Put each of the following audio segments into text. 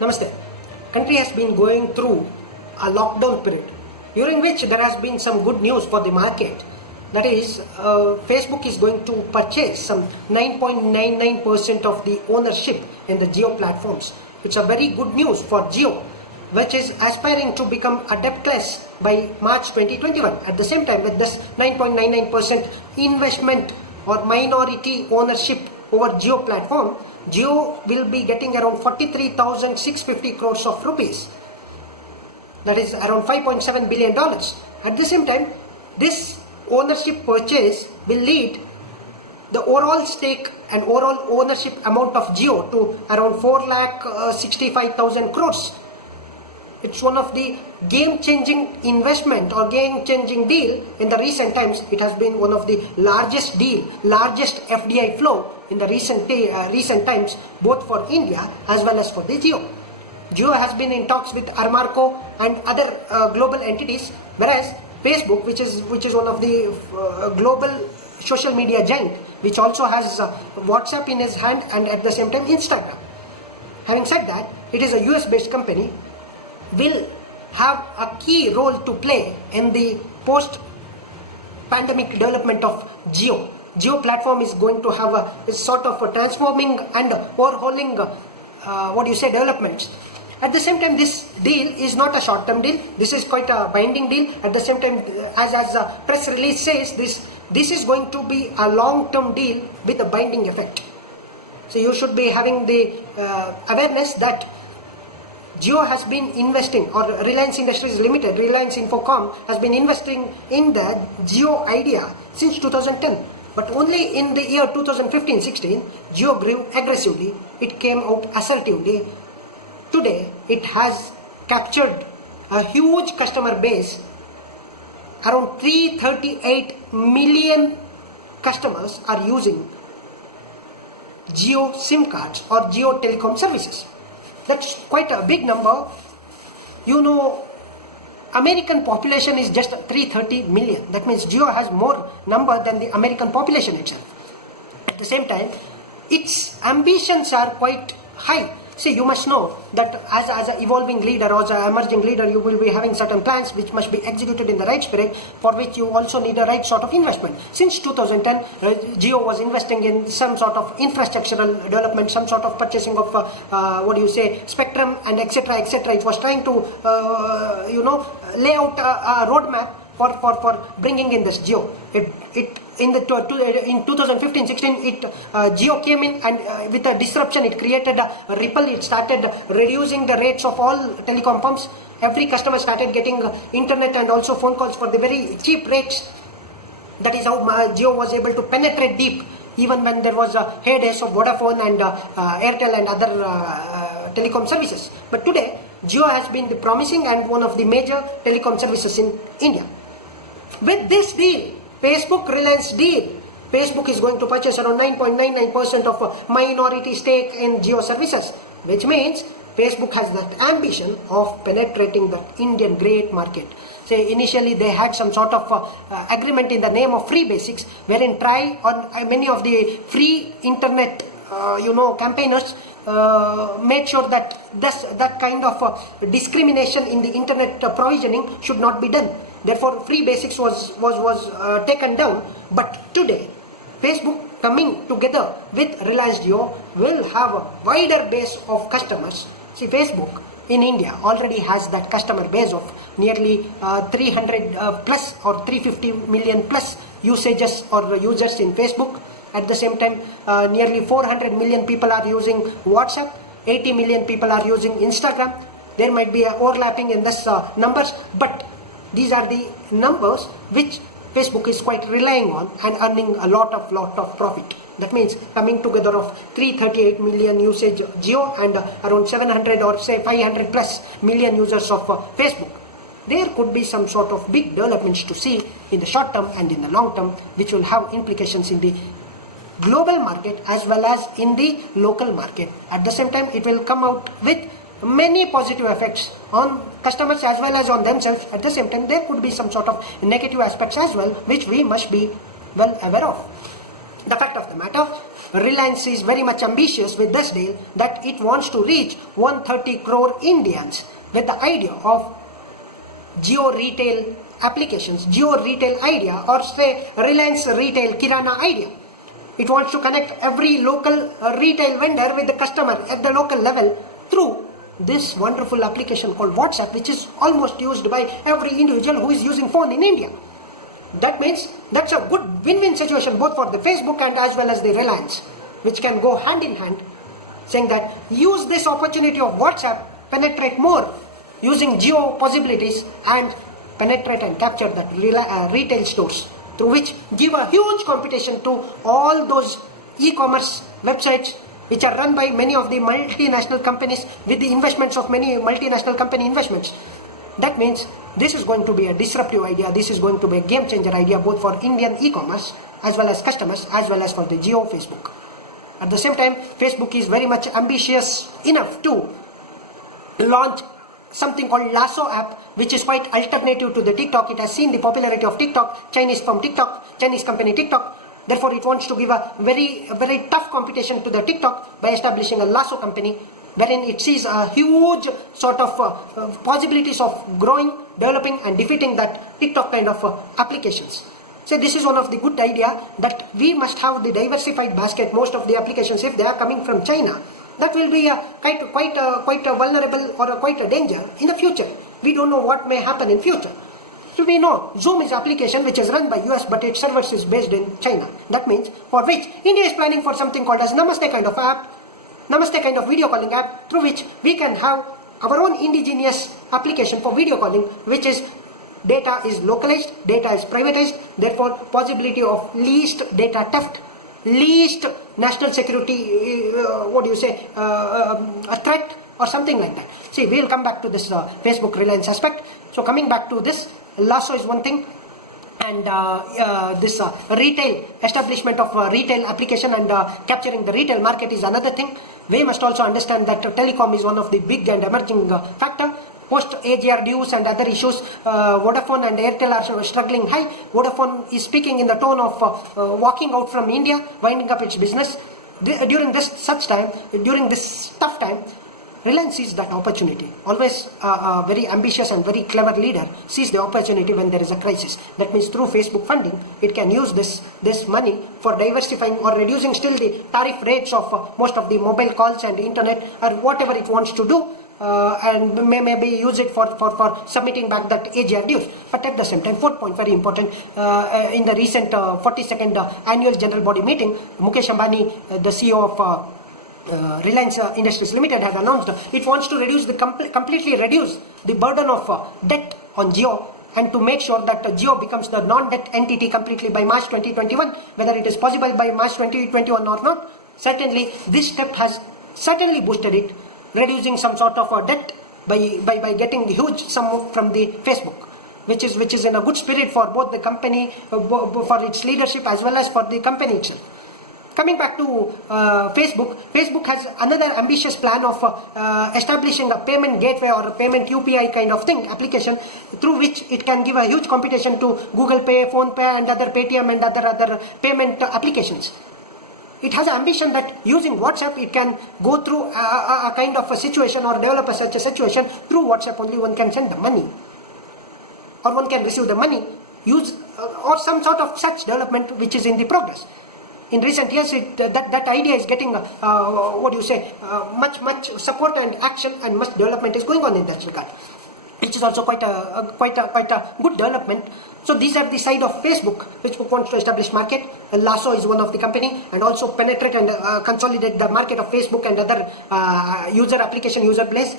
Namaste. Country has been going through a lockdown period, during which there has been some good news for the market. That is, Facebook is going to purchase some 9.99% of the ownership in the Jio platforms. It's a very good news for Jio, which is aspiring to become a debtless by March 2021. At the same time, with this 9.99% investment or minority ownership over Jio platform, Jio will be getting around 43,650 crores of rupees. That is around $5.7 billion. At the same time, this ownership purchase will lead the overall stake and overall ownership amount of Jio to around 4,65,000 crores. It's one of the game-changing investment or game-changing deal in the recent times. It has been one of the largest FDI flow in the recent times, both for India as well as for the Jio. Jio has been in talks with Aramco and other global entities, whereas Facebook, which is one of the global social media giant, which also has WhatsApp in his hand and at the same time Instagram. Having said that, it is a US-based company, will have a key role to play in the post-pandemic development of Jio. Jio platform is going to have a sort of a transforming and overhauling developments. At the same time, this deal is not a short-term deal. This is quite a binding deal. At the same time, as a press release says, this is going to be a long-term deal with a binding effect. So you should be having the awareness that Jio has been investing, or Reliance Industries Limited, Reliance Infocom, has been investing in the Jio idea since 2010. But only in the year 2015-16, Jio grew aggressively. It came out assertively. Today, it has captured a huge customer base. Around 338 million customers are using Jio SIM cards or Jio telecom services. That's quite a big number. You know, American population is just 330 million. That means Jio has more number than the American population itself. At the same time, its ambitions are quite high. See, you must know that as an evolving leader or as an emerging leader, you will be having certain plans which must be executed in the right spirit, for which you also need a right sort of investment. Since 2010, Jio was investing in some sort of infrastructural development, some sort of purchasing of spectrum and etc. It was trying to lay out a roadmap for bringing in this Jio. In 2015-16, Jio came in and with a disruption, it created a ripple. It started reducing the rates of all telecom pumps. Every customer started getting internet and also phone calls for the very cheap rates. That is how Jio was able to penetrate deep, even when there was heydays of Vodafone and Airtel and other telecom services. But today, Jio has been the promising and one of the major telecom services in India. With this deal, Facebook-Reliance deal, Facebook is going to purchase around 9.99% of a minority stake in Jio services, which means Facebook has that ambition of penetrating the Indian great market. Say initially they had some sort of agreement in the name of Free Basics, wherein many of the free internet campaigners made sure that that kind of discrimination in the internet provisioning should not be done. Therefore, Free Basics was taken down. But today, Facebook coming together with Reliance Jio will have a wider base of customers. See, Facebook in India already has that customer base of nearly 300 plus or 350 million plus usages or users in Facebook. At the same time, nearly 400 million people are using WhatsApp, 80 million people are using Instagram. There might be overlapping in this numbers, but these are the numbers which Facebook is quite relying on and earning a lot of profit. That means coming together of 338 million usage Jio and around 700 or say 500 plus million users of Facebook. There could be some sort of big developments to see in the short term and in the long term, which will have implications in the global market as well as in the local market. At the same time, it will come out with many positive effects on customers as well as on themselves. At the same time, there could be some sort of negative aspects as well, which we must be well aware of. The fact of the matter, Reliance is very much ambitious with this deal that it wants to reach 130 crore Indians with the idea of Jio retail applications, Jio retail idea, or say Reliance retail Kirana idea. It wants to connect every local retail vendor with the customer at the local level through this wonderful application called WhatsApp, which is almost used by every individual who is using phone in India. That means that's a good win-win situation both for the Facebook and as well as the Reliance, which can go hand in hand, saying that use this opportunity of WhatsApp, penetrate more using Jio possibilities and penetrate and capture that retail stores, through which give a huge competition to all those e-commerce websites which are run by many of the multinational companies with the investments of many multinational company investments. That means this is going to be a disruptive idea. This is going to be a game changer idea both for Indian e-commerce as well as customers as well as for the Jio Facebook. At the same time, Facebook is very much ambitious enough to launch something called Lasso app, which is quite alternative to the TikTok. It has seen the popularity of TikTok, Chinese company TikTok. Therefore, it wants to give a very tough competition to the TikTok by establishing a Lasso company, wherein it sees a huge sort of possibilities of growing, developing and defeating that TikTok kind of applications. So this is one of the good idea that we must have the diversified basket. Most of the applications, if they are coming from China, that will be quite a vulnerable or quite a danger in the future. We don't know what may happen in future. So we know Zoom is an application which is run by US, but its servers is based in China. That means for which India is planning for something called as Namaste kind of app, Namaste kind of video calling app, through which we can have our own indigenous application for video calling, which is data is localized, data is privatized, therefore possibility of least data theft, least national security, a threat or something like that. See, we will come back to this Facebook Reliance aspect. So coming back to this, Lasso is one thing, and this retail establishment of retail application and capturing the retail market is another thing. We must also understand that telecom is one of the big and emerging factor. Post AGR dues and other issues, Vodafone and Airtel are struggling high. Vodafone is speaking in the tone of walking out from India, winding up its business. During this tough time, Reliance sees that opportunity. Always a very ambitious and very clever leader sees the opportunity when there is a crisis. That means through Facebook funding, it can use this money for diversifying or reducing still the tariff rates of most of the mobile calls and internet or whatever it wants to do. And maybe use it for submitting back that AGR dues. But at the same time, fourth point, very important, in the recent 42nd annual general body meeting, Mukesh Ambani, the CEO of Reliance Industries Limited, had announced it wants to reduce completely reduce the burden of debt on Jio, and to make sure that Jio becomes the non-debt entity completely by March 2021. Whether it is possible by March 2021 or not, certainly this step has certainly boosted it, reducing some sort of debt by getting the huge sum from the Facebook, which is in a good spirit for both the company, for its leadership as well as for the company itself. Coming back to Facebook has another ambitious plan of establishing a payment gateway or a payment UPI kind of thing, application, through which it can give a huge competition to Google Pay, Phone Pay and other Paytm and other payment applications. It has an ambition that using WhatsApp, it can go through a kind of a situation or develop such a situation. Through WhatsApp only one can send the money or one can receive the money, use or some sort of such development which is in the progress. In recent years, that idea is getting much support and action, and much development is going on in that regard, which is also quite a good development. So these are the side of Facebook. Facebook wants to establish market. Lasso is one of the company, and also penetrate and consolidate the market of Facebook and other user place.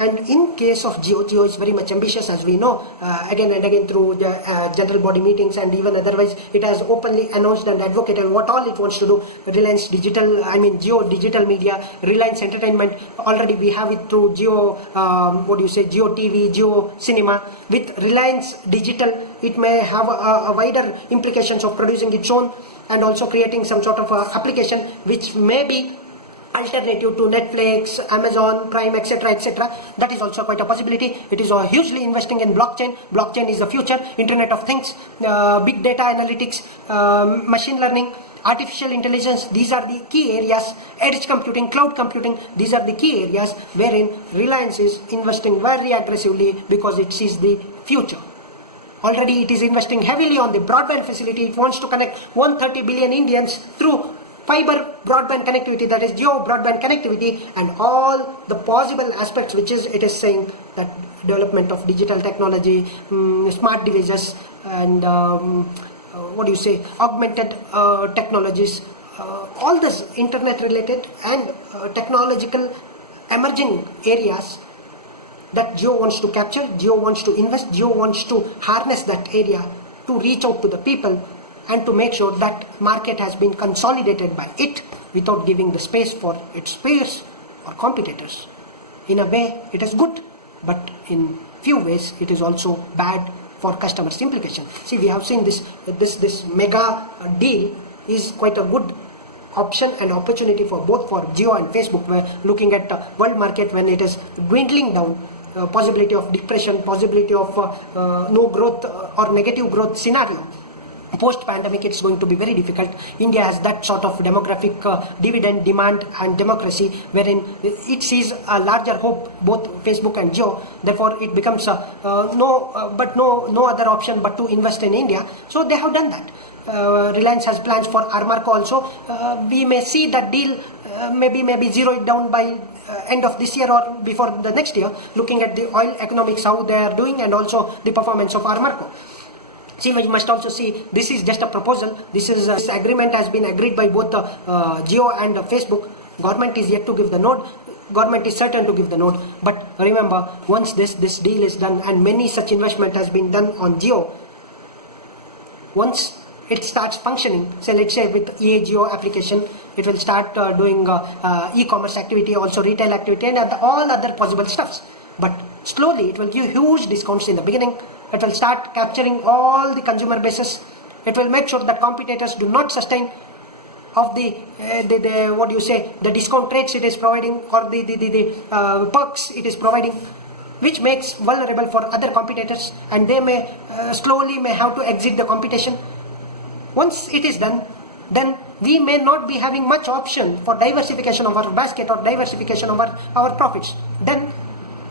And in case of Jio is very much ambitious, as we know, again and again through the general body meetings and even otherwise, it has openly announced and advocated what all it wants to do. Jio Digital Media, Reliance Entertainment, already we have it through Jio, Jio TV, Jio Cinema. With Reliance Digital, it may have a wider implications of producing its own and also creating some sort of application which may be alternative to Netflix, Amazon Prime, etc. That is also quite a possibility. It is hugely investing in blockchain. Blockchain is the future, Internet of Things, big data analytics, machine learning, artificial intelligence, these are the key areas. Edge computing, cloud computing, these are the key areas wherein Reliance is investing very aggressively because it sees the future. Already it is investing heavily on the broadband facility. It wants to connect 130 billion Indians through fiber broadband connectivity, that is Jio broadband connectivity, and all the possible aspects which is it is saying that development of digital technology, smart devices, and augmented technologies, all this internet related and technological emerging areas that Jio wants to capture, Jio wants to invest, Jio wants to harness that area to reach out to the people and to make sure that market has been consolidated by it without giving the space for its peers or competitors. In a way, it is good, but in few ways, it is also bad for customer simplification. See, we have seen this mega deal is quite a good option and opportunity for both for Jio and Facebook. We're looking at world market when it is dwindling down, possibility of depression, possibility of no growth or negative growth scenario. Post-pandemic, it's going to be very difficult. India has that sort of demographic dividend demand and democracy wherein it sees a larger hope, both Facebook and Jio. Therefore, it becomes no other option but to invest in India. So they have done that. Reliance has plans for Armarco also. We may see that deal maybe zero it down by end of this year or before the next year, looking at the oil economics, how they are doing, and also the performance of Armarco. See, we must also see this is just a proposal. This agreement has been agreed by both Jio and Facebook. Government is yet to give the nod. Government is certain to give the nod. But remember, once this deal is done and many such investment has been done on Jio, once it starts functioning, say let's say with EA Jio application, it will start doing e-commerce activity, also retail activity, and all other possible stuffs. But slowly it will give huge discounts in the beginning. It will start capturing all the consumer bases. It will make sure that competitors do not sustain of the discount rates it is providing or the perks it is providing, which makes vulnerable for other competitors, and they may slowly have to exit the competition. Once it is done, then we may not be having much option for diversification of our basket or diversification of our profits. Then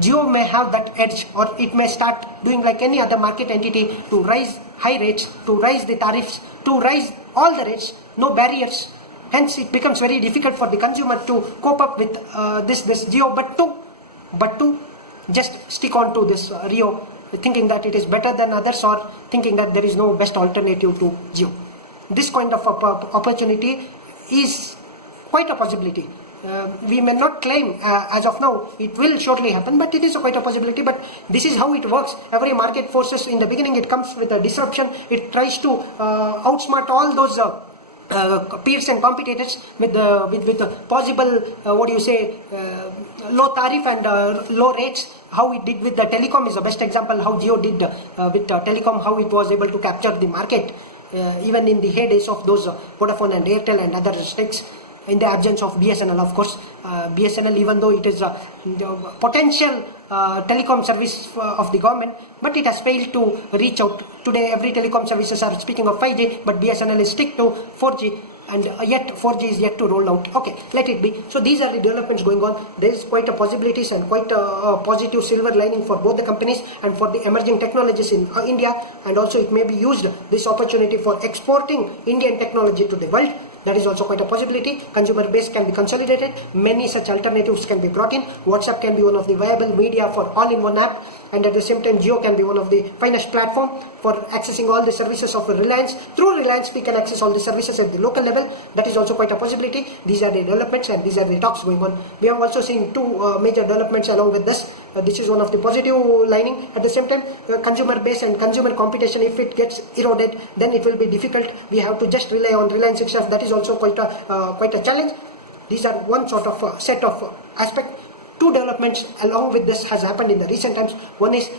Jio may have that edge, or it may start doing like any other market entity to raise high rates, to raise the tariffs, to raise all the rates, no barriers. Hence, it becomes very difficult for the consumer to cope up with this Jio, but to just stick on to this Rio, thinking that it is better than others or thinking that there is no best alternative to Jio. This kind of opportunity is quite a possibility. We may not claim as of now it will surely happen, but it is quite a possibility. But this is how it works. Every market forces in the beginning, it comes with a disruption. It tries to outsmart all those peers and competitors with the possible low tariff and low rates. How it did with the telecom is the best example. How Jio did with telecom, how it was able to capture the market even in the heydays of those Vodafone and Airtel and other stakes. In the absence of BSNL, of course. BSNL, even though it is a potential telecom service of the government, but it has failed to reach out. Today, every telecom services are speaking of 5G, but BSNL is stick to 4G, and yet 4G is yet to roll out. Okay, let it be. So these are the developments going on. There is quite a possibilities and quite a positive silver lining for both the companies and for the emerging technologies in India, and also it may be used, this opportunity, for exporting Indian technology to the world. That is also quite a possibility. Consumer base can be consolidated. Many such alternatives can be brought in. WhatsApp can be one of the viable media for all-in-one app, and at the same time Jio can be one of the finest platform for accessing all the services of Reliance. Through Reliance we can access all the services at the local level. That is also quite a possibility. These are the developments and these are the talks going on. We have also seen two major developments along with this. This is one of the positive lining. At the same time, consumer base and consumer competition, if it gets eroded, then it will be difficult. We have to just rely on Reliance itself. That is also quite a challenge. These are one sort of set of aspect. Two developments along with this has happened in the recent times. One is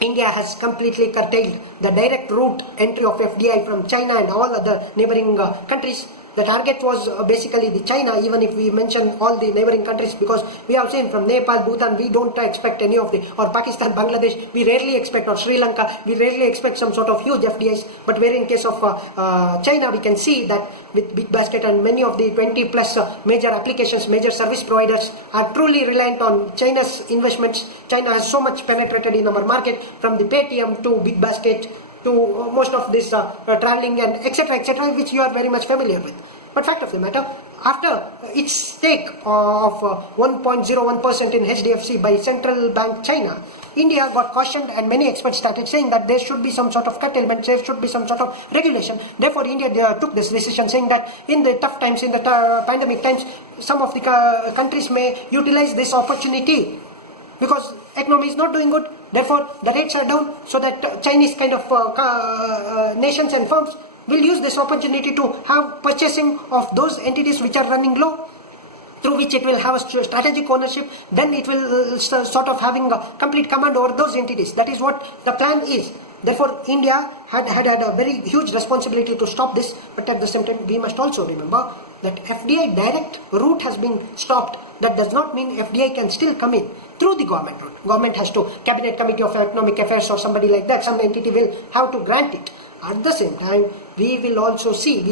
India has completely curtailed the direct route entry of FDI from China and all other neighboring countries. The target was basically the China, even if we mention all the neighboring countries, because we have seen from Nepal, Bhutan, we don't expect any of the, or Pakistan, Bangladesh, we rarely expect, or Sri Lanka, we rarely expect some sort of huge FDIs. But where in case of China, we can see that with Big Basket and many of the 20 plus major applications, major service providers are truly reliant on China's investments. China has so much penetrated in our market, from the Paytm to Big Basket to most of this traveling and etc., which you are very much familiar with. But fact of the matter, after its stake of 1.01% in HDFC by Central Bank China, India got cautioned, and many experts started saying that there should be some sort of curtailment, there should be some sort of regulation. Therefore, India took this decision, saying that in the tough times, in the pandemic times, some of the countries may utilize this opportunity because economy is not doing good. Therefore, the rates are down, so that Chinese kind of nations and firms will use this opportunity to have purchasing of those entities which are running low, through which it will have a strategic ownership. Then it will sort of having a complete command over those entities. That is what the plan is. Therefore, India had a very huge responsibility to stop this. But at the same time, we must also remember that FDI direct route has been stopped. That does not mean FDI can still come in through the government route. Government has to, Cabinet Committee of Economic Affairs or somebody like that, some entity will have to grant it. At the same time, we are also seeing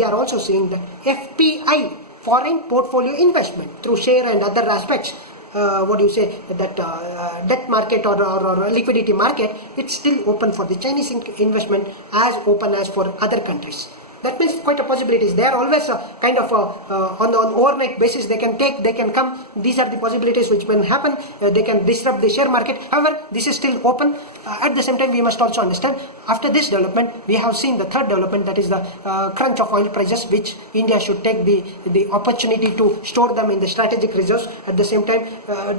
that FPI, foreign portfolio investment, through share and other aspects, debt market or liquidity market, it's still open for the Chinese investment as open as for other countries. That means quite a possibilities. They are always kind of on an overnight basis. They can come. These are the possibilities which can happen. They can disrupt the share market. However, this is still open. At the same time, we must also understand, after this development, we have seen the third development, that is the crunch of oil prices, which India should take the opportunity to store them in the strategic reserves. At the same time,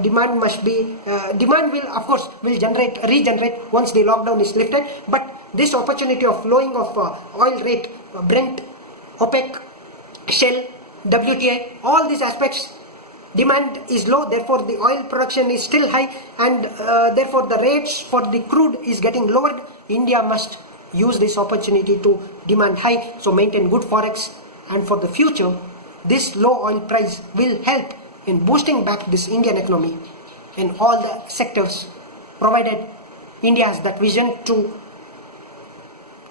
demand will of course regenerate once the lockdown is lifted. But this opportunity of flowing of oil rate, Brent, OPEC, Shell, WTI, all these aspects, demand is low, therefore the oil production is still high, and therefore the rates for the crude is getting lowered. India must use this opportunity to demand high, so maintain good forex, and for the future, this low oil price will help in boosting back this Indian economy in all the sectors, provided India has that vision to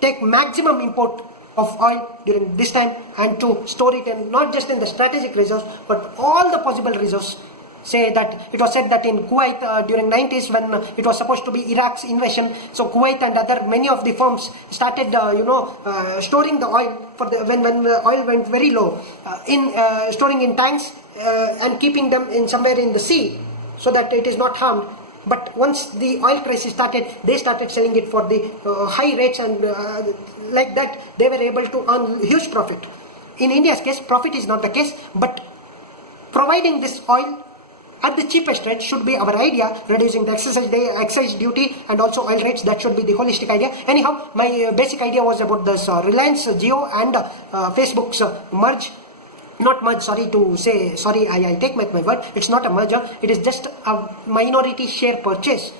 take maximum import of oil during this time and to store it in, not just in the strategic reserves, but all the possible reserves. Say that it was said that in Kuwait during 90s, when it was supposed to be Iraq's invasion, so Kuwait and many of the firms started storing the oil for when the oil went very low, storing in tanks and keeping them in somewhere in the sea so that it is not harmed. But once the oil crisis started, they started selling it for the high rates, and like that they were able to earn huge profit. In India's case, profit is not the case, but providing this oil at the cheapest rate should be our idea, reducing the excise duty and also oil rates. That should be the holistic idea. Anyhow, my basic idea was about this Reliance Jio and Facebook's merge. Not merge, I take back my word, it's not a merger, it is just a minority share purchase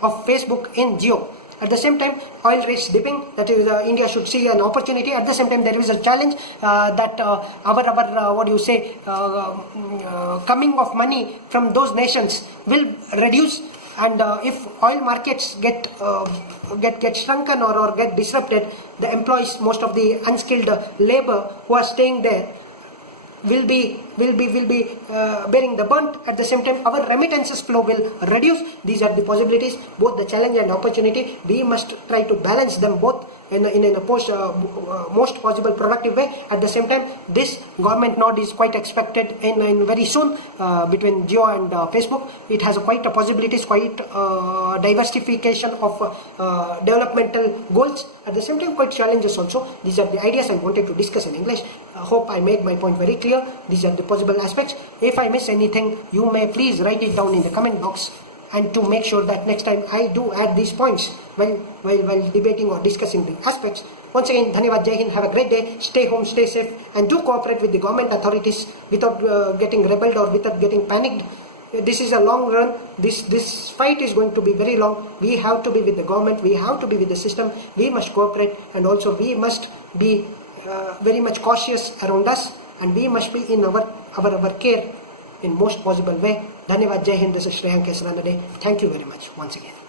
of Facebook in Jio. At the same time, oil rates dipping, that is, India should see an opportunity. At the same time, there is a challenge that coming of money from those nations will reduce, and if oil markets get shrunken or get disrupted, the employees, most of the unskilled labor who are staying there, will be bearing the brunt. At the same time, our remittances flow will reduce. These are the possibilities, both the challenge and opportunity. We must try to balance them both in a most possible productive way. At the same time, this government nod is quite expected in very soon between Jio and Facebook. It has quite a possibilities, quite diversification of developmental goals. At the same time, quite challenges also. These are the ideas I wanted to discuss in English. I hope I made my point very clear. These are the possible aspects. If I miss anything, you may please write it down in the comment box, and to make sure that next time I do add these points while debating or discussing the aspects. Once again, Dhanyavad, Jai Hind, have a great day, stay home, stay safe, and do cooperate with the government authorities without getting rebelled or without getting panicked. This is a long run. This fight is going to be very long. We have to be with the government, we have to be with the system, we must cooperate, and also we must be very much cautious around us. and we must be in our care in most possible way. Dhanyavad. Jai Hind. This is Shreyank S. Ranade. Thank you very much once again.